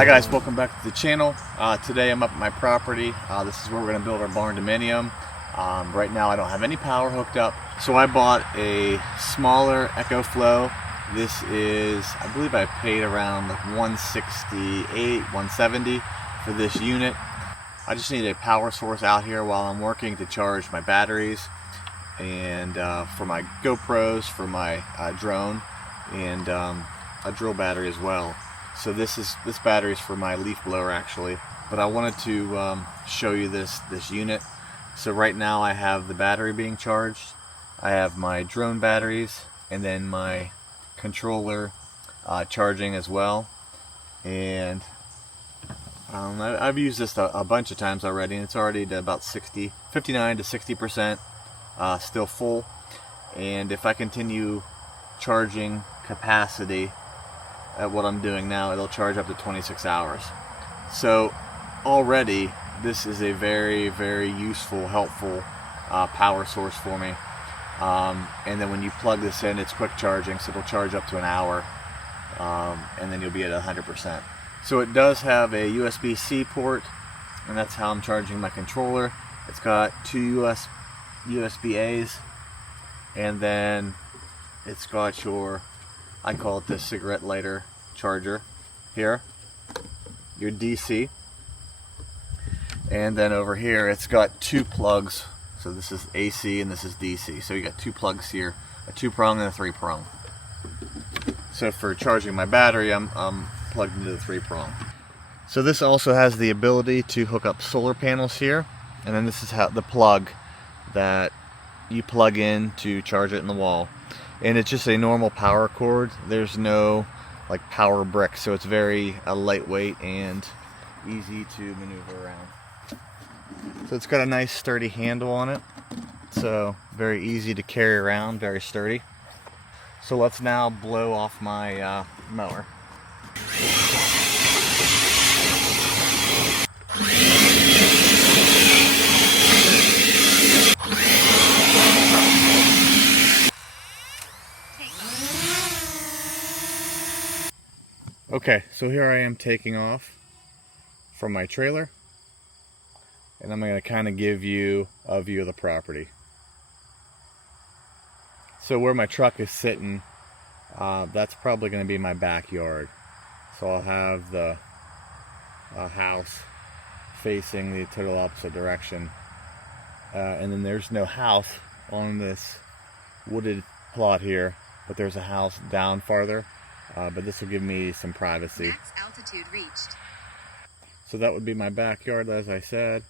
Hi guys, welcome back to the channel. Today I'm up at my property. This is where we're going to build our Barndominium. Right now I don't have any power hooked up, so I bought a smaller EcoFlow. This is, I believe I paid around like $168, $170 for this unit. I just need a power source out here while I'm working to charge my batteries and for my GoPros, for my drone, and a drill battery as well. So this battery is for my leaf blower actually, but I wanted to show you this unit. So right now I have the battery being charged, I have my drone batteries, and then my controller charging as well. And I've used this a bunch of times already, and it's already to about 59 to 60% still full. And if I continue charging capacity at what I'm doing now, it'll charge up to 26 hours. So already this is a very, very useful, helpful power source for me. And then when you plug this in, it's quick charging, so it'll charge up to an hour, and then you'll be at 100%. So it does have a USB-C port, and that's how I'm charging my controller. It's got two USB-A's, and then it's got your, I call it the cigarette lighter charger here, your DC, and then over here it's got two plugs. So this is AC and this is DC. So you got two plugs here, a 2-prong and a 3-prong. So for charging my battery, I'm plugged into the 3-prong. So this also has the ability to hook up solar panels here, and then this is how the plug that you plug in to charge it in the wall. And it's just a normal power cord. There's no like power brick, so it's very lightweight and easy to maneuver around. So it's got a nice sturdy handle on it, so very easy to carry around, very sturdy. So let's now blow off my mower. Okay, so here I am taking off from my trailer, and I'm going to kind of give you a view of the property. So where my truck is sitting, that's probably going to be my backyard. So I'll have the house facing the total opposite direction, and then there's no house on this wooded plot here, but there's a house down farther. But this will give me some privacy. Max altitude reached. So that would be my backyard, as I said,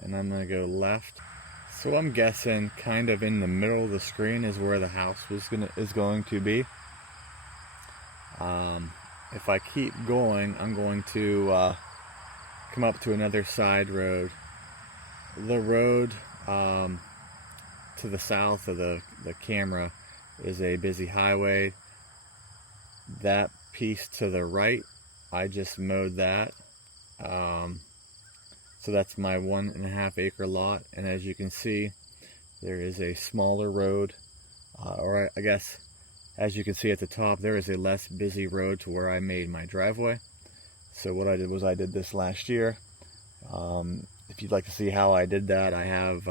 and I'm going to go left. So I'm guessing kind of in the middle of the screen is where the house is going to be. If I keep going, I'm going to come up to another side road. The road to the south of the camera is a busy highway. That piece to the right, I just mowed that. So that's my 1.5 acre lot, and as you can see, there is a smaller road, or I guess as you can see at the top, there is a less busy road to where I made my driveway. So what I did was I did this last year. If you'd like to see how I did that, I have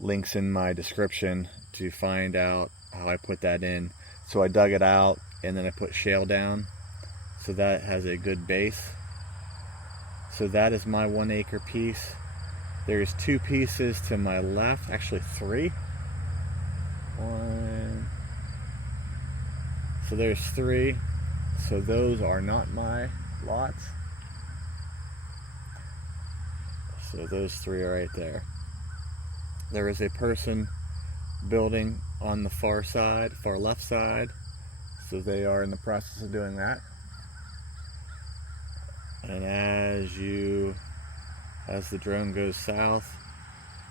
links in my description to find out how I put that in. So I dug it out, and then I put shale down, so that has a good base. So that is my 1 acre piece. There's 2 pieces to my left, actually 3. So there's 3. So those are not my lots. So those 3 are right there. There is a person building on the far left side. So they are in the process of doing that. And as the drone goes south,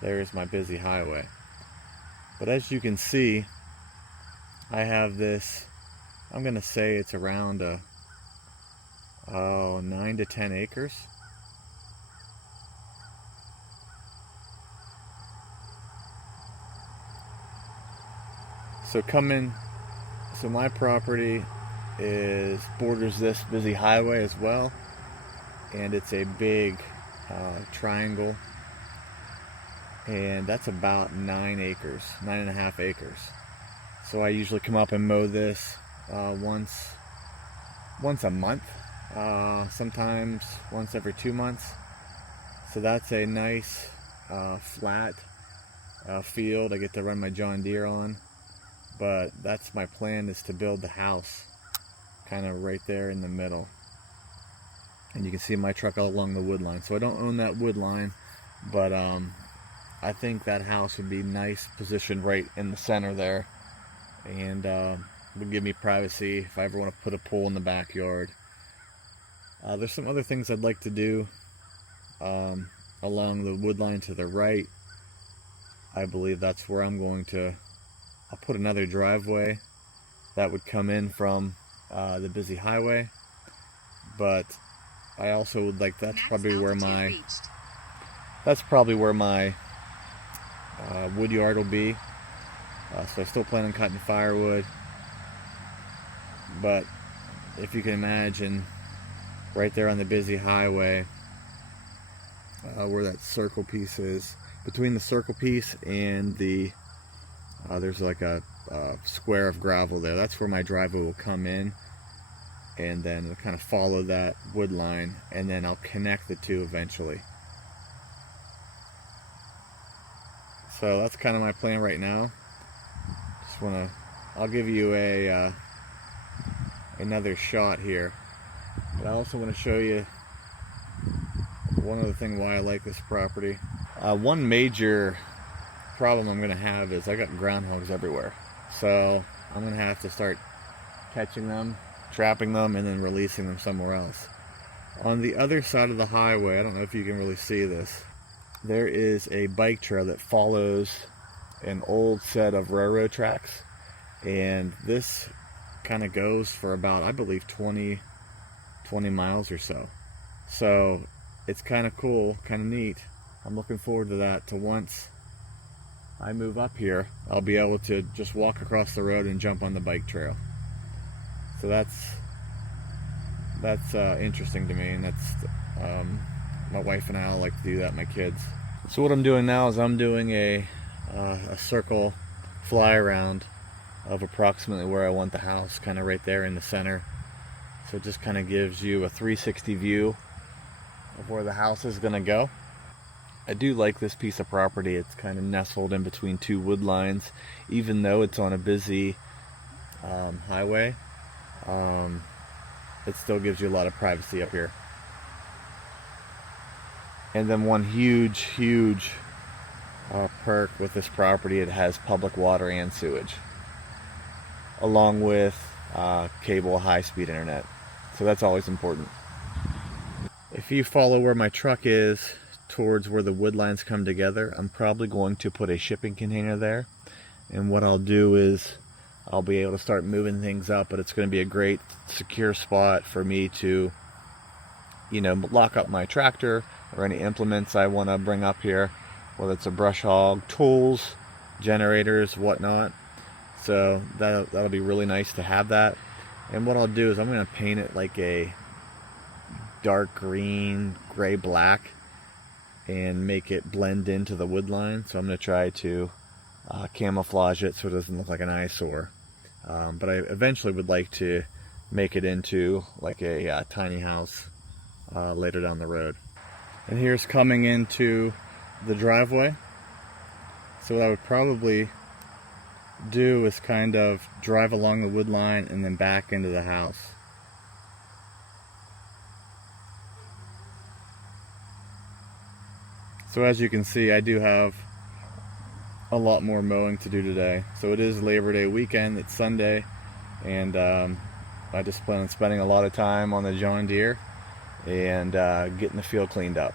there's my busy highway. But as you can see, I have this, I'm going to say it's around 9 to 10 acres. So so my property borders this busy highway as well, and it's a big triangle, and that's about 9.5 acres. So I usually come up and mow this once a month, sometimes once every 2 months. So that's a nice flat field I get to run my John Deere on. But that's my plan, is to build the house kind of right there in the middle. And you can see my truck all along the wood line. So I don't own that wood line, but I think that house would be nice positioned right in the center there, and would give me privacy if I ever want to put a pool in the backyard. There's some other things I'd like to do along the wood line to the right. I believe that's where I'll put another driveway that would come in from the busy highway, but I also would like, that's probably where my wood yard will be. So I still plan on cutting firewood, but if you can imagine, right there on the busy highway, where that circle piece is, between the circle piece and the there's like a square of gravel there. That's where my driveway will come in, and then it'll kind of follow that wood line, and then I'll connect the two eventually. So that's kind of my plan right now. I'll give you another shot here, but I also want to show you one other thing why I like this property. One major problem I'm going to have is I got groundhogs everywhere. So I'm going to have to start catching them, trapping them, and then releasing them somewhere else. On the other side of the highway, I don't know if you can really see this, there is a bike trail that follows an old set of railroad tracks, and this kind of goes for about, I believe, 20 miles or so. So it's kind of cool, kind of neat. I'm looking forward to that, to once I move up here, I'll be able to just walk across the road and jump on the bike trail. So that's interesting to me, and that's my wife and I all like to do that, my kids. So what I'm doing now is I'm doing a circle fly around of approximately where I want the house, kind of right there in the center. So it just kind of gives you a 360 view of where the house is going to go. I do like this piece of property. It's kind of nestled in between two wood lines, even though it's on a busy highway. It still gives you a lot of privacy up here. And then one huge perk with this property, it has public water and sewage, along with cable high-speed internet. So that's always important. If you follow where my truck is towards where the wood lines come together, I'm probably going to put a shipping container there. And what I'll do is I'll be able to start moving things up, but it's going to be a great secure spot for me to, lock up my tractor or any implements I want to bring up here, whether it's a brush hog, tools, generators, whatnot. So that'll be really nice to have that. And what I'll do is I'm going to paint it like a dark green, gray black, and make it blend into the wood line. So I'm going to try to camouflage it so it doesn't look like an eyesore. But I eventually would like to make it into like a tiny house later down the road. And here's coming into the driveway. So what I would probably do is kind of drive along the wood line and then back into the house. So as you can see, I do have a lot more mowing to do today. So it is Labor Day weekend, it's Sunday, and I just plan on spending a lot of time on the John Deere and getting the field cleaned up.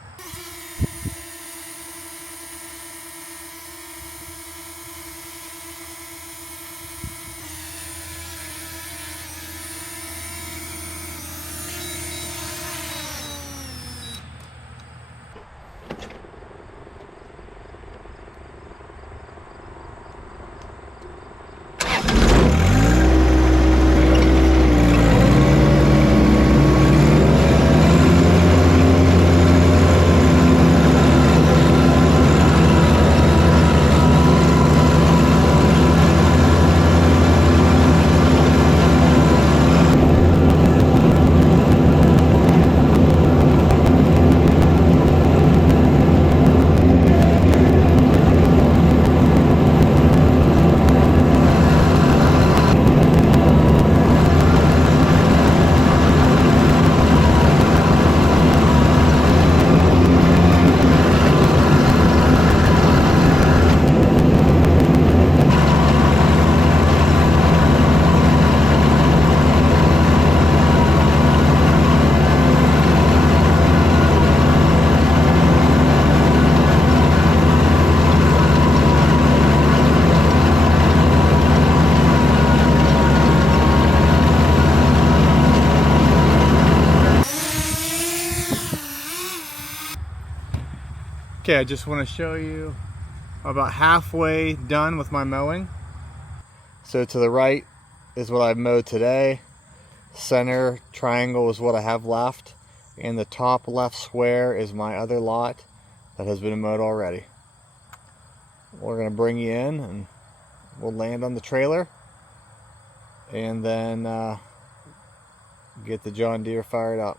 Okay, I just want to show you about halfway done with my mowing. So to the right is what I've mowed today. Center triangle is what I have left. And the top left square is my other lot that has been mowed already. We're going to bring you in and we'll land on the trailer and then get the John Deere fired up.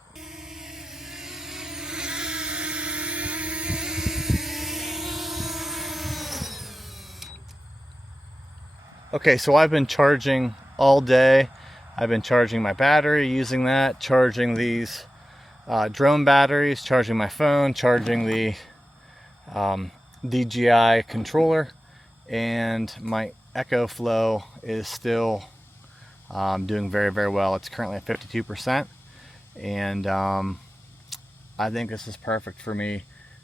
Okay, so I've been charging all day. I've been charging my battery, using that, charging these drone batteries, charging my phone, charging the DJI controller, and my EcoFlow is still doing very, very well. It's currently at 52%, and I think this is perfect for me.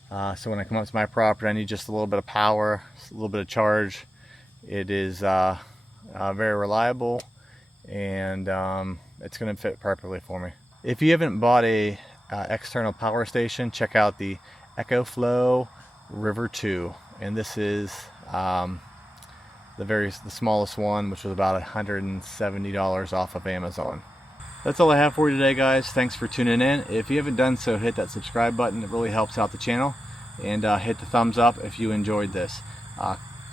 So when I come up to my property, I need just a little bit of power, a little bit of charge. It is very reliable, and it's going to fit perfectly for me. If you haven't bought a external power station, check out the EcoFlow River 2, and this is the smallest one, which was about $170 off of Amazon. That's all I have for you today, guys. Thanks for tuning in. If you haven't done so, hit that subscribe button. It really helps out the channel, and hit the thumbs up if you enjoyed this.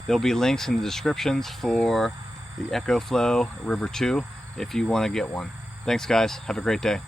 There'll be links in the descriptions for the EcoFlow River 2 if you want to get one. Thanks, guys. Have a great day.